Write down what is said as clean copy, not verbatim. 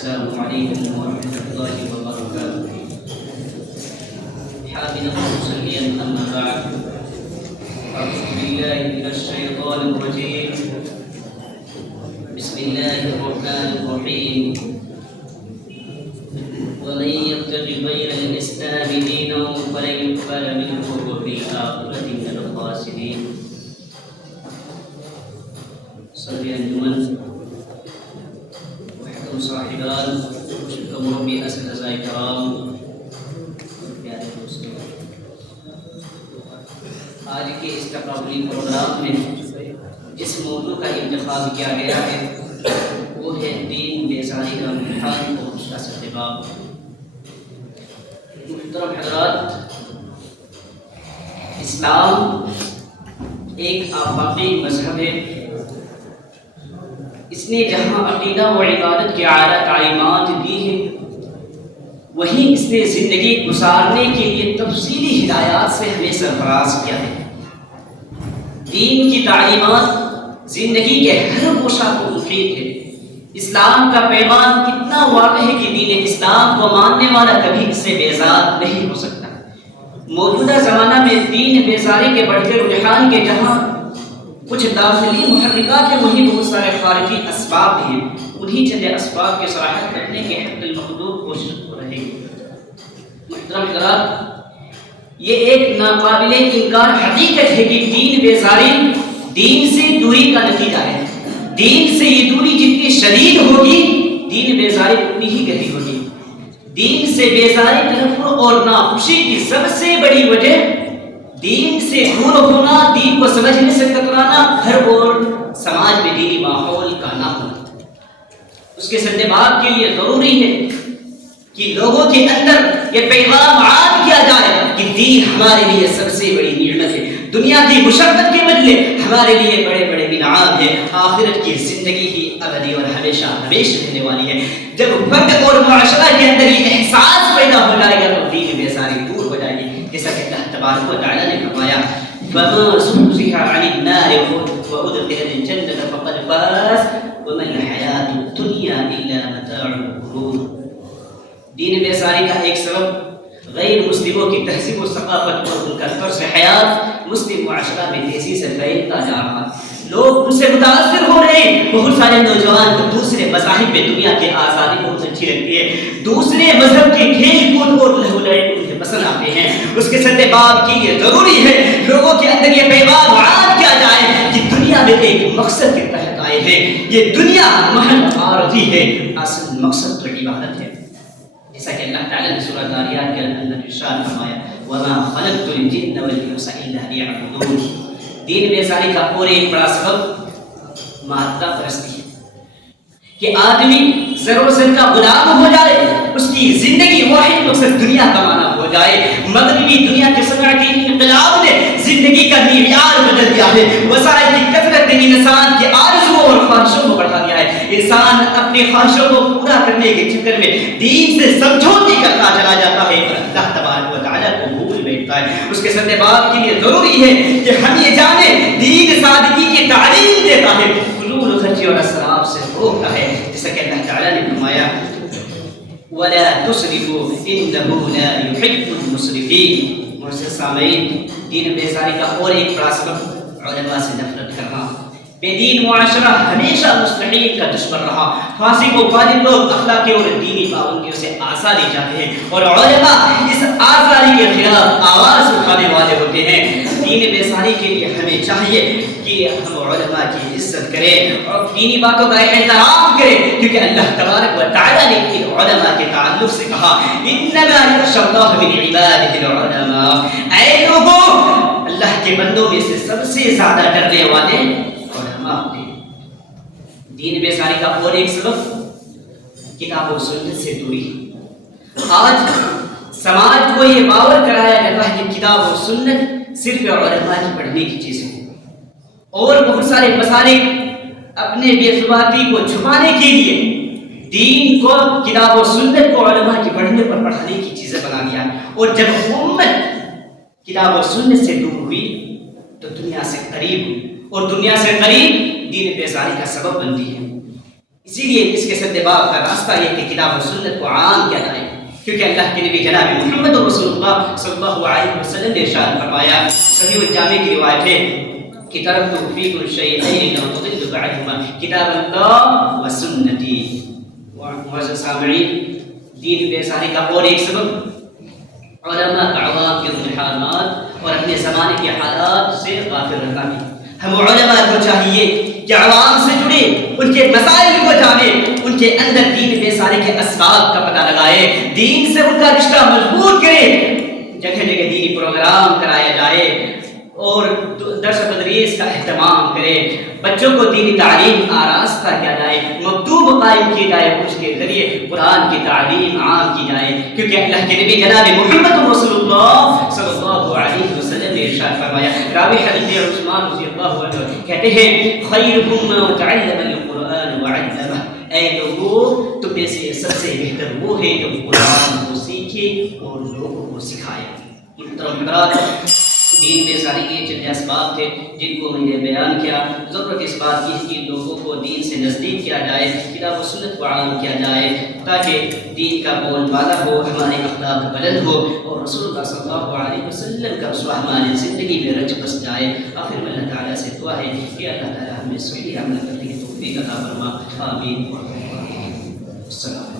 السلام عليكم ورحمة الله وبركاته. حامدا ومصليا أما بعد، أعوذ بالله من الشيطان الرجيم. بسم الله الرحمن الرحيم. ومن يبتغي غير الإسلام دينا فلن يقبل منه وهو في الآخرة من الخاسرين. صلي أنجمن صاحبان مربی اساتذہ کرام، پیارے دوستوں، آج کے اس تقابلی پروگرام میں جس موضوع کا انتخاب کیا گیا ہے وہ ہے دین بیزاری کا امتحان اور اس کا سرجواب۔ محترم حضرات، اسلام ایک آفاقی مذہب ہے۔ اس نے جہاں عقیدہ و عبادت کی اعلیٰ تعلیمات دی ہیں، وہیں اس نے زندگی گزارنے کے لیے تفصیلی ہدایات سے ہمیں سرفراز کیا ہے۔ دین کی تعلیمات زندگی کے ہر گوشہ کو مفید ہے۔ اسلام کا پیغام اتنا واضح ہے کہ دین اسلام کو ماننے والا کبھی اس سے بیزار نہیں ہو سکتا۔ موجودہ زمانہ میں دین بیزاری کے بڑھتے رجحان کے جہاں کچھ داخلی محرکات ہیں، وہیں بہت سارے خارجی اسباب بھی ہیں۔ انہی چند اسباب کے صلاحیت کرنے کے حق المقدور کوشش ہو رہے ہیں۔ محترم حضرات، یہ ایک ناقابل انکار حقیقت ہے کہ دین بیزاری دین سے دوری کا نتیجہ ہے۔ دین سے یہ دوری جتنی شدید ہوگی، دین بیزاری اتنی ہی گہری ہوگی۔ دین سے بیزاری، تنفر اور ناخوشی کی سب سے بڑی وجہ دین سے دور ہونا، دین کو سمجھنے سے کترانا، گھر اور سماج میں دینی ماحول کا نہ ہونا۔ اس کے سدباب کے لیے ضروری ہے کہ لوگوں کے اندر یہ پیغام عام کیا جائے کہ دین ہمارے لیے سب سے بڑی نعمت ہے۔ دنیا کی مشقت کے بدلے ہمارے لیے بڑے بڑے انعام ہے۔ آخرت کی زندگی ہی ابدی اور ہمیشہ ہمیشہ رہنے والی ہے۔ جب فرد اور معاشرہ کے اندر یہ احساس پیدا ہو جائے گا تو دین بیزاری دور ہو جائے گی، جیسا کہ اللہ تبارک و تعالیٰ نے فرمایا فَمَا زُحْزِحَ عَنِ النَّارِ وَأُدْخِلَ الْجَنَّةَ فَقَدْ فَازَ وَمَا الْحَيَاةُ الدُّنْيَا إِلَّا مَتَاعُ الْغُرُورِ۔ دین بیزاری کا ایک سبب غیر مسلموں کی تہذیب و ثقافت اور ان کا طرز حیات مسلم معاشرہ میں تیزی سے پھیلتا جا رہا ہے۔ لوگ ان سے متاثر ہو رہے ہیں۔ بہت سارے نوجوان کو دوسرے مذاہب میں دنیا کی آزادی بہت اچھی لگتی ہے، دوسرے مذہب کے کھیل کود اور لہو لہو انہیں پسند آتے ہیں۔ اس کے سدباب کے لیے ضروری ہے لوگوں کے اندر یہ پیغام عام کیا جائے کہ دنیا میں ایک مقصد کے تحت آئے ہیں۔ یہ دنیا محض عارضی ہے، اصل مقصد تو عبادت ہے۔ جیسا کہ اللہ تعالیٰ نے سورہ ذاریات کے اندر ارشاد فرمایا وَمَا خَلَقْتُ الْجِنَّ وَالْإِنسَ إِلَّا لِيَعْبُدُونِ۔ دین بیزاری کا اور ایک بڑا سبب مادہ پرستی ہے کہ آدمی زر و زر کا غلام ہو جائے، اس کی زندگی واحد مقصد دنیا کمانا ہو جائے۔ مغربی دنیا کے صنعتی انقلاب نے زندگی کا معیار بدل دیا ہے۔ وسائل کی کثرت نے انسان کے آرزوؤں اور خواہشوں کو بڑھا دیا ہے۔ انسان اپنی خواہشوں کو پورا کرنے کے چکر میں دین سے سمجھوتی کرتا چلا جاتا ہے اور اللہ تبارک و تعالیٰ کو بھول بیٹھتا ہے۔ اس کے سدباب کے لیے ضروری ہے کہ ہم یہ جانیں دین سادگی کی تعلیم دیتا ہے، فضول خرچی اور اسراف سے روکتا ہے، جیسا کہ اللہ تعالیٰ نے فرمایا وَلَا تُسْرِفُوا إِنَّهُ لَا يُحِبُّ الْمُسْرِفِينَ۔ معزز سامعین، دین بیزاری کا اور ایک بڑا سبب علماء سے نفرت کرنا۔ بے دین معاشرہ ہمیشہ مستحیل کا دشمن رہا۔ فاسق و فاجر لوگ اخلاقی اور دینی پابندیوں سے آزادی چاہتے ہیں اور علماء اس آزادی کے خلاف آواز اٹھانے والے ہوتے ہیں۔ دین بیزاری کے لیے ہمیں چاہیے کہ ہم علماء کی عزت کریں اور دینی باتوں کا احترام کریں، کیونکہ اللہ تبارک و تعالیٰ نے ان علماء کے تعلق سے کہا انما یخشی اللہ من عبادہ العلماء۔ اے لوگوں، اللہ کے بندوں میں سے سب سے زیادہ ڈرنے والے علماء ہوتے ہیں۔ دین بیزاری کا اور ایک سبب کتاب و سنت سے دوری۔ آج سماج کو یہ باور کرایا جاتا ہے کہ کتاب و سنت صرف علماء کی پڑھنے کی چیز ہے، اور بہت سارے مسالک اپنے بے ثباتی کو چھپانے کے لیے دین کو، کتاب و سنت کو علماء کی پڑھنے پر پڑھانے کی چیزیں بنا دیا۔ اور جب امت کتاب و سنت سے دور ہوئی تو دنیا سے قریب ہوئی، اور دنیا سے قریب دین بیزاری کا سبب بنتی ہے۔ اسی لیے اس کے سدباب کا راستہ یہ کہ کتاب و سنت کو عام کیا جائے، کیونکہ اللہ کے نبی جناب محمد رسول اللہ صلی اللہ علیہ وسلم نے ارشاد فرمایا، صحیح الجامع کی روایت ہے کہ ترکت فیکم شیئین لا تضلوا بعدہما کتاب اللہ و سنتی۔ معزز سامعین، دین بیزاری کا اور ایک سبب علماء کا عوام کے رجحانات اور اپنے زمانے کے حالات سے غافل رہنا ہے۔ ہم علماء کو چاہیے کہ عوام سے جڑے، ان کے مسائل کو جانے، ان کے اندر دین بیزاری کے اسباب کا پتہ لگائے، دین سے ان کا رشتہ مضبوط کرے، جگہ جگہ دینی پروگرام کرایا جائے اور درس و تدریس کا اہتمام کرے، بچوں کو دینی تعلیم آراستہ کیا جائے، مکتوب قائم کی جائے، اس کے ذریعے قرآن کی تعلیم عام کی جائے، کیونکہ اللہ کے نبی جناب محمد رسول اللہ صلی اللہ علیہ وسلم نے ارشاد فرمایا، راوی حدیث عثمان رضی اللہ عنہ کہتے ہیں، خیرکم من تعلم القرآن وعلمہ، اے لوگو تم میں سے سب سے بہتر وہ ہے جو قرآن کو سیکھے اور لوگوں کو سکھائے۔ دین میں سارے یہ چند اسباب تھے جن کو میں نے بیان کیا۔ ضرورت اس بات کی کہ لوگوں کو دین سے نزدیک کیا جائے، کتاب و سنت کو عام کیا جائے، تاکہ دین کا بول بالا ہو، ہمارے اخلاق بلند ہو اور رسول اللہ صلی اللہ علیہ وسلم کا رسوہ ہماری زندگی میں رچ بس جائے۔ آخر میں اللہ تعالیٰ سے دعا ہے کہ اللہ تعالیٰ ہمیں صحیح عمل کرنے کی توفیق عطا فرما، آمین۔ السلام علیکم۔